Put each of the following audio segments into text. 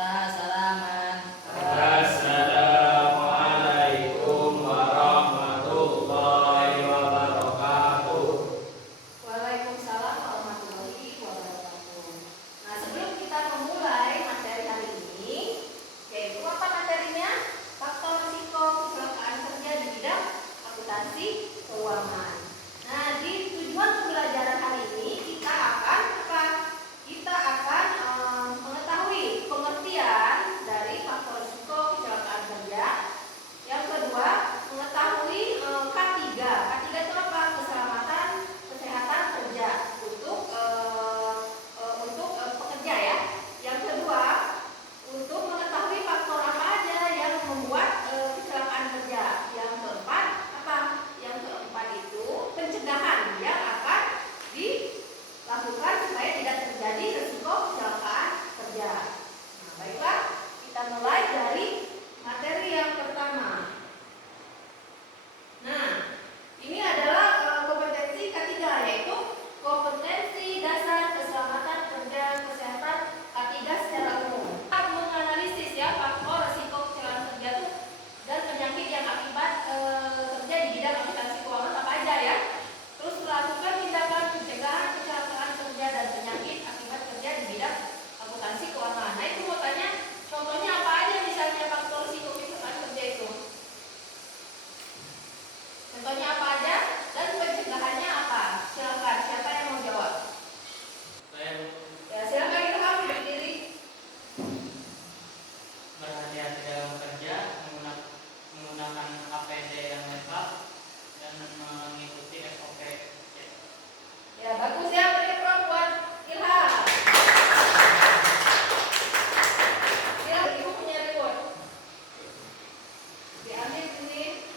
Kita salaman. Assalamualaikum warahmatullahi wabarakatuh. Waalaikumsalam warahmatullahi wabarakatuh. Nah, sebelum kita memulai materi hari ini, yaitu apa materinya? Faktor risiko kecelakaan kerja di bidang akuntansi keuangan. Nah, di tujuan pembelajaran hari ini kita akan apa? Kita akan mengetahui pengertian dari faktor risiko kecelakaan kerja. Yang kedua, mengetahui K3. K3 itu apa? Keselamatan kesehatan kerja untuk pekerja ya. Yang kedua, untuk mengetahui faktor apa aja yang membuat kecelakaan kerja. Yang keempat apa? Yang keempat itu pencegahan yang akan dilakukan supaya tidak terjadi risiko kecelakaan kerja. Nah, baiklah, kita mulai dari materi yang pertama. Nah, ini adalah kompetensi K3, yaitu kompetensi dasar keselamatan kerja kesehatan K3 secara umum. Kita menganalisis ya faktor risiko kecelakaan kerja itu dan penyakit yang akibat kerja di bidang akuntansi keuangan apa aja ya. Terus melakukan tindakan pencegahan kecelakaan kerja dan penyakit akibat kerja di bidang akuntansi keuangan. Nah, itu mau tanya contohnya apa aja misalnya faktor risiko kecelakaan kerja itu. Contohnya apa aja dan pencegahannya apa? Silakan, siapa yang mau jawab? Ya, silakan Ilham berdiri. Berhati-hati dalam kerja, menggunakan APD yang lengkap, dan mengikuti SOP. Ya, bagus ya, beri prompt buat Ilham. Ilham, ibu punya reward. Diambil ini.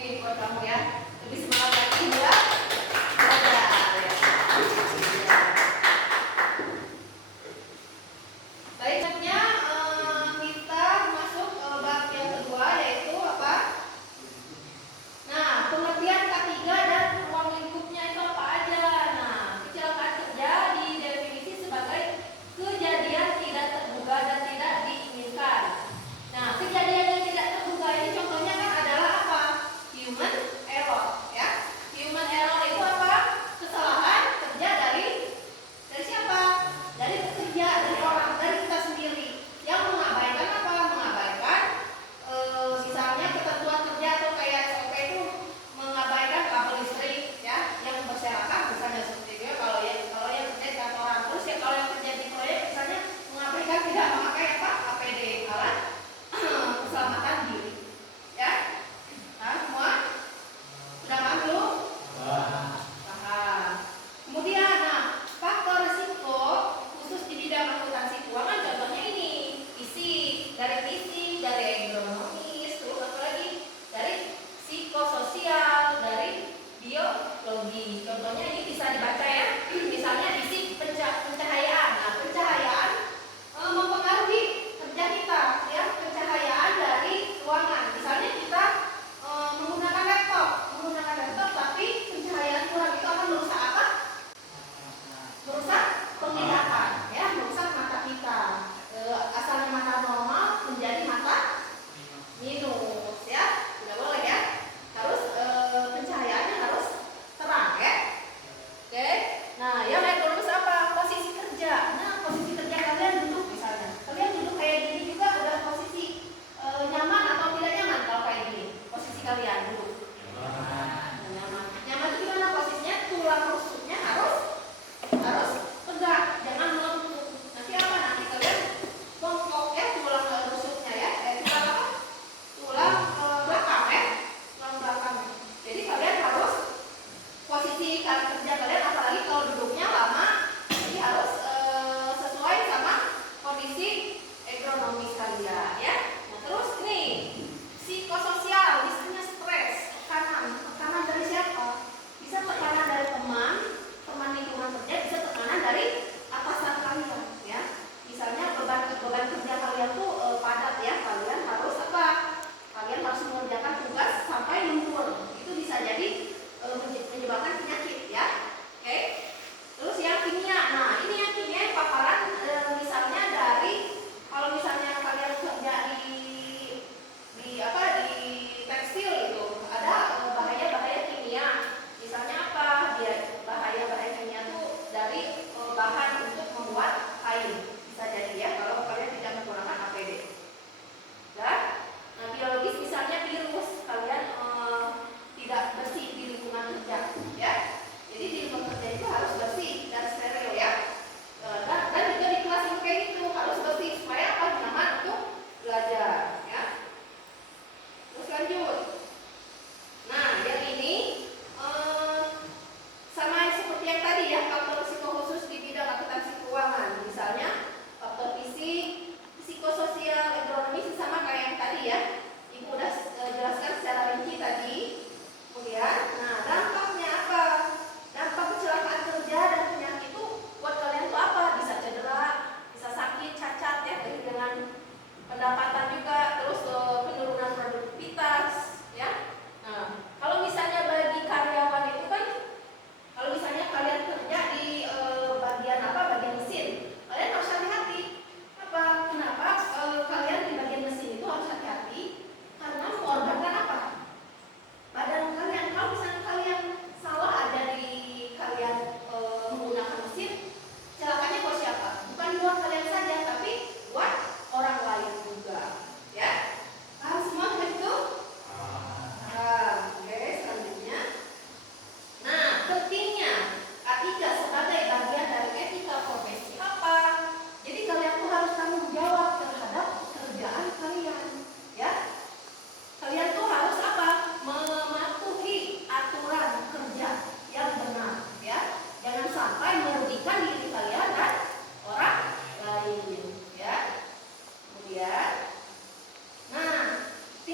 Nih buat kamu ya. Lebih semangat lagi ya. Belajar ya. Baiknya kita masuk bab yang kedua, yaitu apa? Nah, pengertian K3 dan ruang lingkupnya itu apa aja? Nah, kecelakaan kerja didefinisi sebagai kejadian tidak terduga dan tidak diinginkan. Nah, kejadian yang tidak terduga ini contohnya kan adalah apa? Human error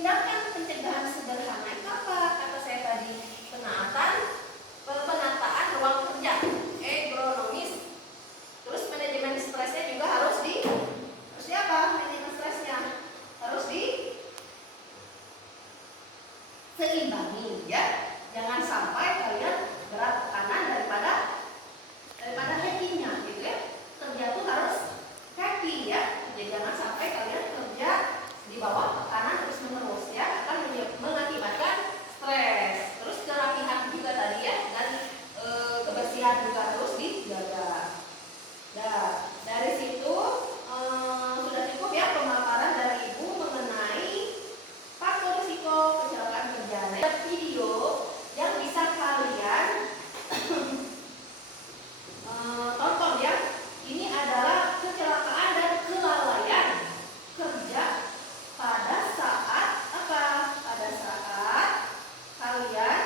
tindakan pencegahan sederhana itu apa? Kata saya tadi, penataan ruang kerja, agronomis. Terus manajemen stresnya juga harus apa? Manajemen stresnya harus seimbangi, ya. Jangan sampai kalian berat tekanan daripada happy-nya, gitu ya. Kerja tuh harus happy, ya. Jadi jangan sampai kalian kerja di bawah tekanan terus menerus, ya, akan mengakibatkan stres. Terus kerapihan juga tadi, ya, dan kebersihan juga harus dijaga. Nah, dari situ sudah cukup ya pemaparan dari Ibu mengenai faktor risiko kecelakaan kerja. Nah, ada video yang bisa kalian tonton, ya. Ini adalah kecelakaan dan kelalaian kerja pada saat apa? Pada saat kalian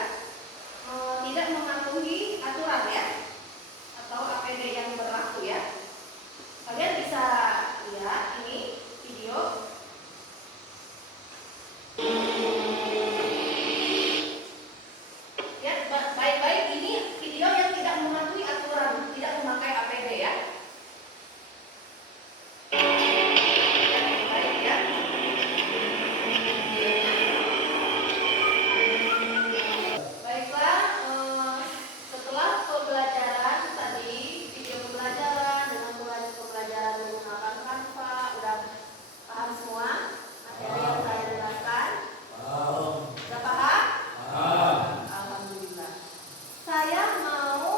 tidak mematuhi aturan, ya, atau APD yang berlaku, ya. Kalian bisa lihat ini video. Ya, baik-baik, ini video yang tidak mematuhi aturan, tidak memakai APD, ya. Baik, ya. Baiklah, setelah pembelajaran tadi, video pembelajaran dengan pembelajaran menggunakan Canva, udah paham semua materi yang saya jelaskan? Udah paham? Alhamdulillah. Saya mau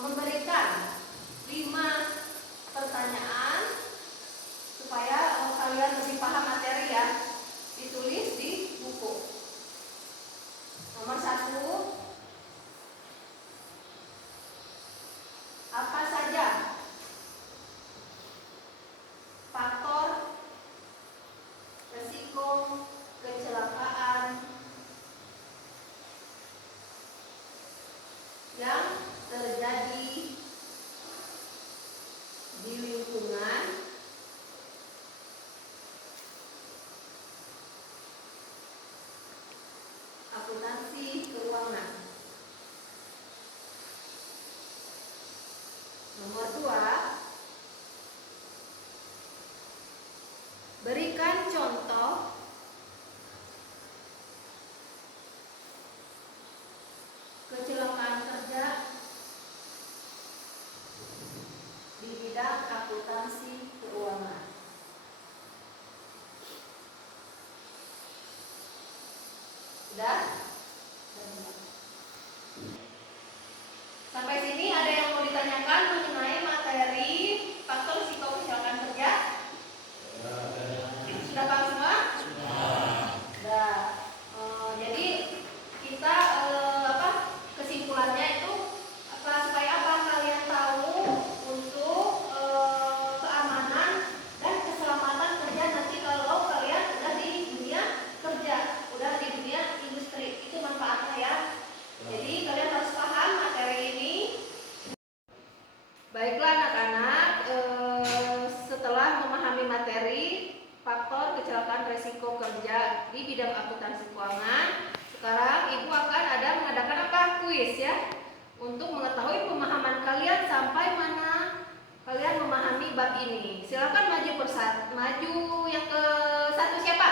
memberikan 5 pertanyaan supaya kalian lebih paham materi, ya. Ditulis di buku. Nomor 1, apa saja faktor risiko kecelakaan yang terjadi di lingkungan akuntansi keuangan? Nomor 2, berikan contoh kecelakaan kerja di bidang akuntansi keuangan. Sudah? Sampai sini ada yang mau ditanyakan mengenai materi faktor risiko kecelakaan kerja? Sudah paham semua? Sudah. Jadi kita kesimpulannya itu supaya apa? Kalian tahu untuk keamanan dan keselamatan kerja nanti kalau kalian udah di dunia kerja, udah di dunia industri. Itu manfaatnya, ya. Jadi kalian harus paham materi ini. Baiklah anak-anak, setelah memahami materi faktor kecelakaan risiko kerja di bidang akuntansi keuangan, sekarang Ibu akan mengadakan apa? Kuis, ya, untuk mengetahui pemahaman kalian sampai mana kalian memahami bab ini. Silakan maju yang ke satu siapa?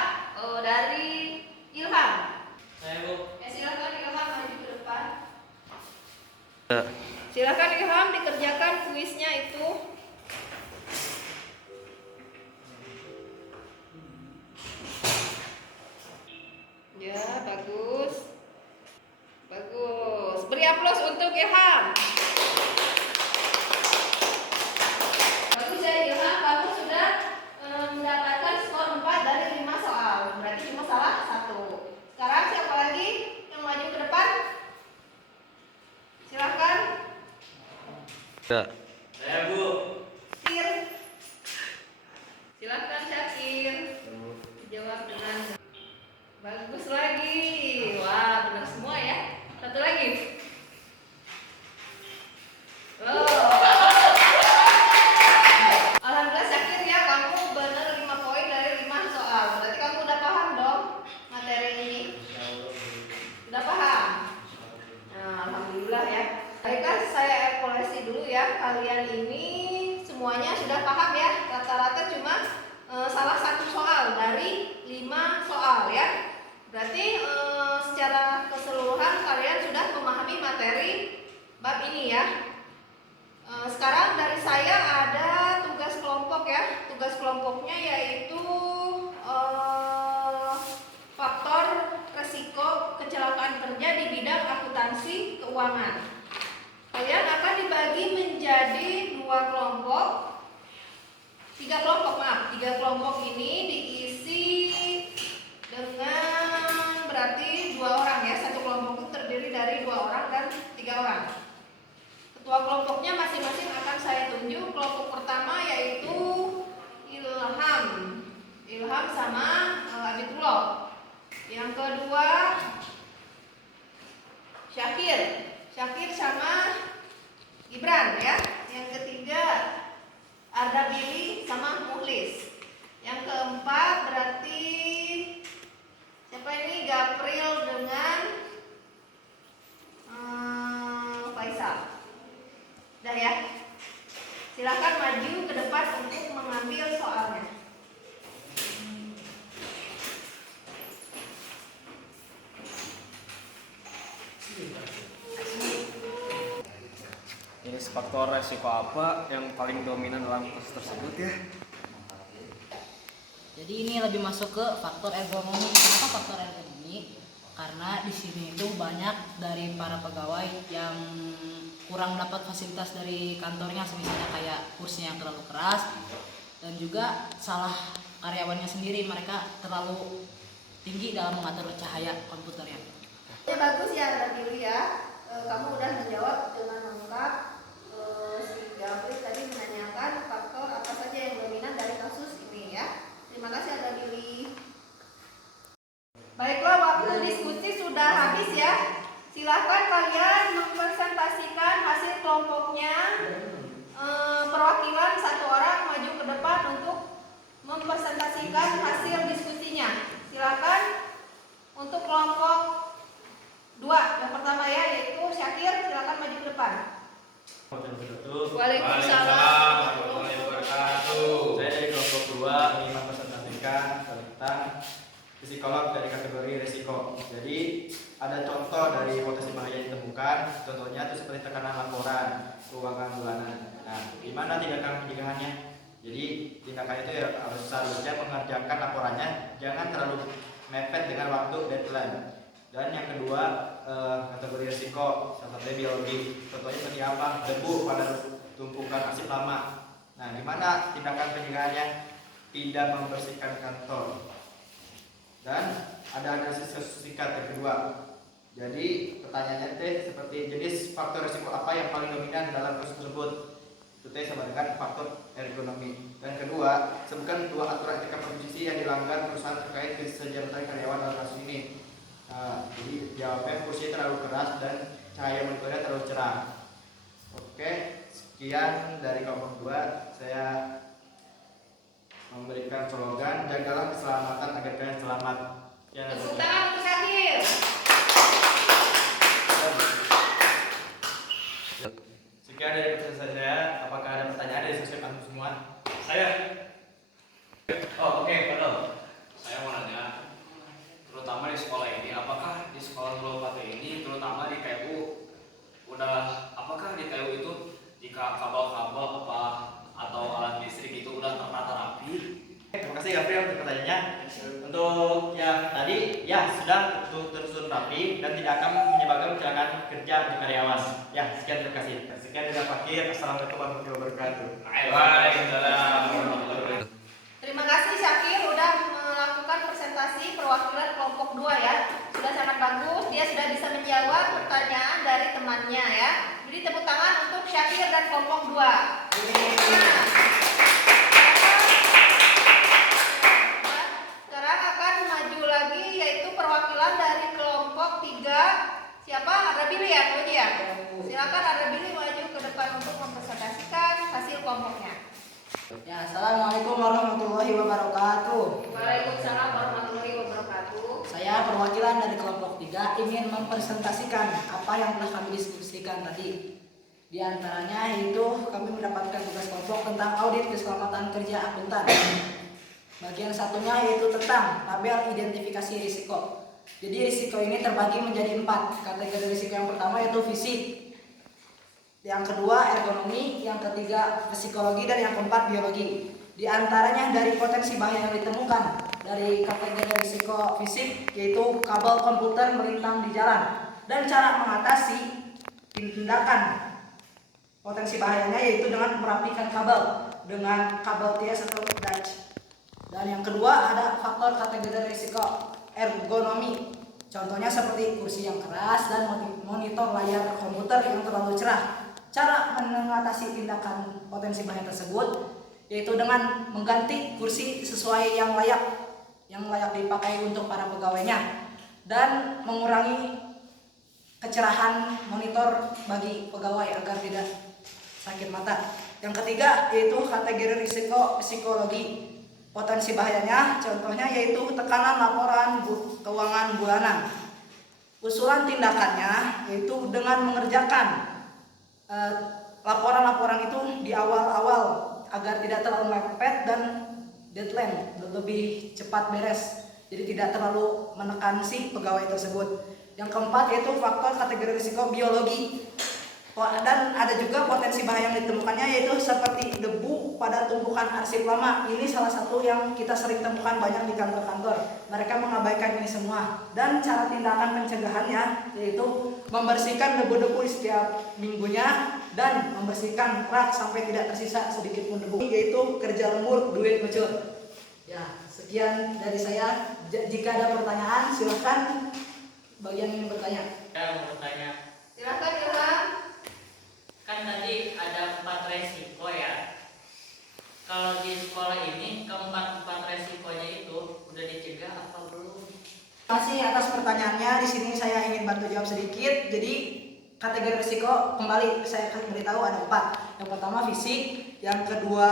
Dari Ilham. Saya, Bu. Silakan Ilham maju ke depan. Silakan Ilham dikerjakan kuisnya itu. Ya, bagus. Bagus. Beri aplaus untuk Ilham. Bagus ya Ilham, kamu sudah mendapatkan skor 4 dari 5 soal. Berarti cuma salah 1. Sekarang siapa lagi yang maju ke depan? Silakan. Saya, Bu. Syakir. Silakan Syakir. Jawab dengan bagus lagi. Wah, benar semua, ya. Satu lagi. Alhamdulillah Syakir, ya, kamu benar 5 poin dari 5 soal. Berarti kamu udah paham dong ini ya. Sekarang dari saya ada tugas kelompok ya. Tugas kelompoknya yaitu faktor resiko kecelakaan kerja di bidang akuntansi keuangan. Kalian akan dibagi menjadi tiga kelompok ini diisi dengan berarti 2 orang ya. Satu kelompok itu terdiri dari 2 orang dan 3 orang. Ketua kelompoknya masing-masing akan saya tunjuk. Kelompok pertama yaitu Ilham sama Abidullah. Yang kedua Syakir sama Gibran ya. Yang ketiga Arda Billy sama Muhlis. Yang keempat berarti siapa ini? Gapril dengan Faisal. Udah ya. Silakan maju ke depan untuk mengambil soalnya. Jenis faktor resiko apa yang paling dominan dalam proses tersebut ya? Jadi ini lebih masuk ke faktor ergonomi. Kenapa faktor ergonomi? Karena di sini itu banyak dari para pegawai yang kurang dapat fasilitas dari kantornya, misalnya kayak kursinya yang terlalu keras, dan juga salah karyawannya sendiri, mereka terlalu tinggi dalam mengatur cahaya komputernya. Ya bagus ya Arda Billy ya. Kamu udah menjawab dengan lengkap. Si Gapril tadi menanyakan faktor apa saja yang dominan dari kasus ini ya. Terima kasih Arda Billy. Baiklah, waktu diskusi sudah habis ya. Silahkan kalian mempresentasikan hasil kelompoknya. Perwakilan 1 orang maju ke depan untuk mempresentasikan hasil diskusinya. Silahkan untuk kelompok 2 yang pertama ya, yaitu Syakir, silakan maju ke depan. Waalaikumsalam warahmatullahi wabarakatuh. Saya dari kelompok 2 ingin mempresentasikan tentang psikolog dari kategori resiko. Jadi ada contoh dari potensi bahaya yang ditemukan. Contohnya itu seperti tekanan laporan keuangan bulanan. Nah, gimana tindakan pencegahannya? Jadi tindakan itu ya harus seharusnya mengerjakan laporannya jangan terlalu mepet dengan waktu deadline. Dan yang kedua kategori risiko salah satunya biologi. Contohnya seperti apa? Debu pada tumpukan arsip lama. Nah, gimana tindakan pencegahannya? Tidak membersihkan kantor. Dan ada analisis singkat yang kedua. Jadi pertanyaannya seperti jenis faktor risiko apa yang paling dominan dalam kasus tersebut? Itu sama dengan faktor ergonomi. Dan kedua, sebutkan 2 aturan etika profesi yang dilanggar perusahaan terkait kesejahteraan karyawan dalam kasus ini. Jadi jawabnya kursinya terlalu keras dan cahaya monitornya terlalu cerah. Oke, sekian dari kelompok 2. Saya memberikan slogan jagalah keselamatan agar kalian selamat. Ya, Tepuk tangan untuk Syakir. sekian dari presentasi saya. Apakah ada pertanyaan dari sosial kamu semua? Saya. Oh, oke, betul. Saya mau nanya, terutama di sekolah ini, apakah di sekolah Tulopate ini, terutama di KU, apakah di KU itu jika kabel-kabel apa atau alat listrik itu udah tertata rapi? Terima kasih Gabriel untuk pertanyaannya. Untuk yang tadi, ya sudah tersusun rapi dan tidak akan menyebabkan kecelakaan kerja untuk karyawan. Ya, sekian terima kasih. Sekian dari Fakir. Assalamualaikum warahmatullahi wabarakatuh. Waalaikumsalam warahmatullahi wabarakatuh. Terima kasih Syakir udah melakukan presentasi perwakilan kelompok 2 ya. Sudah sangat bagus, dia sudah bisa menjawab pertanyaan dari temannya ya. Jadi tepuk tangan untuk Syakir dan kelompok 2. Nah, sekarang akan maju lagi yaitu perwakilan dari kelompok 3. Siapa? Arda Billy ya, maju ya. Silakan Arda Billy maju ke depan untuk mempresentasikan hasil kelompoknya. Ya, assalamualaikum warahmatullahi wabarakatuh. Waalaikumsalam warahmatullahi wabarakatuh. Saya perwakilan dari kelompok 3 ingin mempresentasikan apa yang telah kami diskusikan tadi. Di antaranya yaitu kami mendapatkan tugas kelompok tentang audit keselamatan kerja akuntan. Bagian satunya yaitu tentang tabel identifikasi risiko. Jadi risiko ini terbagi menjadi 4. Kategori risiko yang pertama yaitu fisik. yang kedua ergonomi, yang ketiga psikologi, dan yang keempat biologi. Di antaranya dari potensi bahaya yang ditemukan dari kategori risiko fisik yaitu kabel komputer melintang di jalan, dan cara mengatasi tindakan potensi bahayanya yaitu dengan merapikan kabel dengan kabel TS atau Dutch. Dan yang kedua ada faktor kategori risiko ergonomi. Contohnya seperti kursi yang keras dan monitor layar komputer yang terlalu cerah. Cara mengatasi tindakan potensi bahaya tersebut yaitu dengan mengganti kursi sesuai yang layak dipakai untuk para pegawainya, dan mengurangi kecerahan monitor bagi pegawai agar tidak sakit mata. Yang ketiga yaitu kategori risiko psikologi. Potensi bahayanya contohnya yaitu tekanan laporan keuangan bulanan. Usulan tindakannya yaitu dengan mengerjakan laporan-laporan itu di awal-awal agar tidak terlalu mepet dan deadline lebih cepat beres, jadi tidak terlalu menekan si pegawai tersebut. Yang keempat yaitu faktor kategori risiko biologi, dan ada juga potensi bahaya yang ditemukannya yaitu seperti debu pada tumpukan arsip lama. Ini salah satu yang kita sering temukan banyak di kantor-kantor. Mereka mengabaikan ini semua, dan cara tindakan pencegahannya yaitu membersihkan debu-debu setiap minggunya dan membersihkan rak sampai tidak tersisa sedikit pun debu, yaitu kerja lembur duit bocor. Ya, sekian dari saya. Jika ada pertanyaan silahkan bagian yang bertanya. Saya mau bertanya, Silakan Ilham. kan tadi ada 4 resiko ya. Kalau di sekolah ini keempat resikonya itu udah dicegah apa belum? Terima kasih atas pertanyaannya. Di sini saya ingin bantu jawab sedikit. Jadi kategori risiko kembali saya akan beritahu ada 4. Yang pertama fisik, yang kedua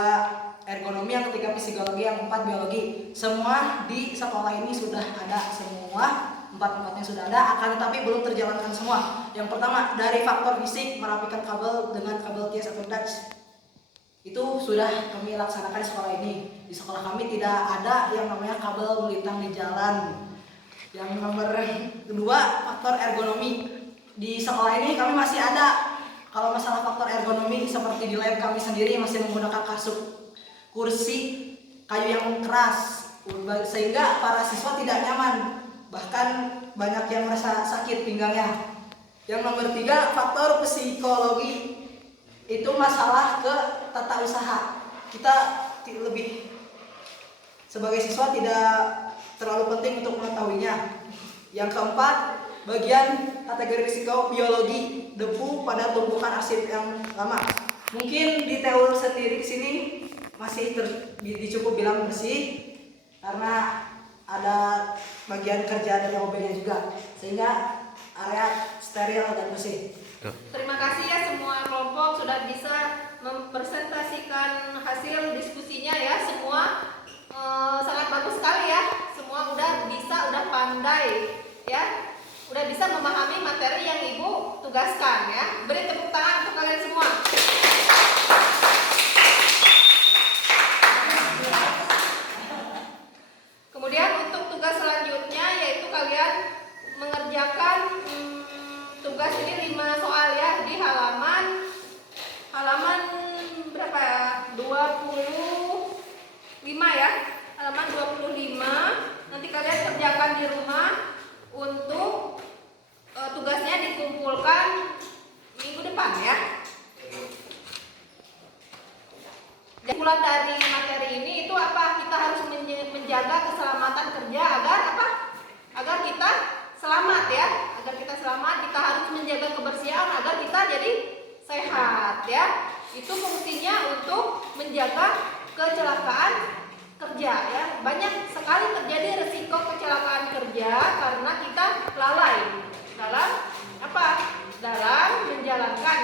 ergonomi, yang ketiga psikologi, yang keempat biologi. Semua di sekolah ini sudah ada semua. Empat-empatnya sudah ada, akan tetapi belum terjalankan semua. Yang pertama dari faktor fisik, merapikan kabel dengan kabel TS atau Dutch. Itu sudah kami laksanakan di sekolah ini. Di sekolah kami tidak ada yang namanya kabel melintang di jalan. Yang nomor kedua faktor ergonomi. Di sekolah ini kami masih ada. Kalau masalah faktor ergonomi seperti di lab kami sendiri masih menggunakan kasur kursi kayu yang keras, sehingga para siswa tidak nyaman. Bahkan banyak yang merasa sakit pinggangnya. Yang nomor 3 faktor psikologi, itu masalah ke tata usaha. Kita lebih sebagai siswa tidak terlalu penting untuk mengetahuinya. Yang keempat bagian kategori risiko biologi, debu pada tumpukan arsip yang lama. Mungkin di Teul sendiri di sini masih cukup bilang bersih karena ada bagian kerja dari OB-nya juga, sehingga area steril dan bersih. Terima kasih ya semua kelompok sudah bisa mempresentasikan hasil diskusinya ya. Semua sangat bagus sekali ya. Semua udah bisa, udah pandai ya. Udah bisa memahami materi yang Ibu tugaskan ya. Beri tepuk tangan untuk kalian semua. Kemudian untuk tugas selanjutnya yaitu kalian mengerjakan tugas ini 5 soal ya di halaman berapa ya? 25 ya. Halaman 25. Nanti kalian kerjakan di rumah. Untuk tugasnya dikumpulkan minggu depan ya. Kesimpulan dari materi ini itu apa? Kita harus menjaga keselamatan kerja agar apa? Agar kita selamat ya. Agar kita selamat, kita harus menjaga kebersihan agar kita jadi sehat ya. Itu fungsinya untuk menjaga kecelakaan kerja ya. Banyak sekali terjadi resiko kecelakaan kerja karena kita lalai dalam apa? Dalam menjalankan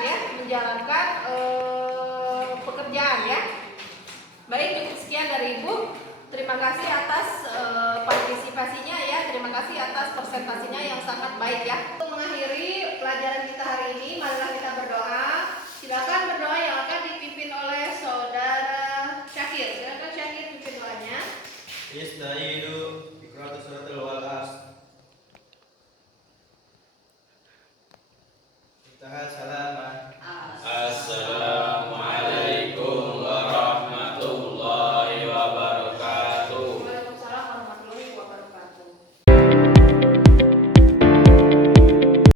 pekerjaan ya. Baik, cukup sekian dari Ibu. Terima kasih atas partisipasinya ya. Terima kasih atas presentasinya yang sangat baik ya. Untuk mengakhiri pelajaran kita hari ini, marilah kita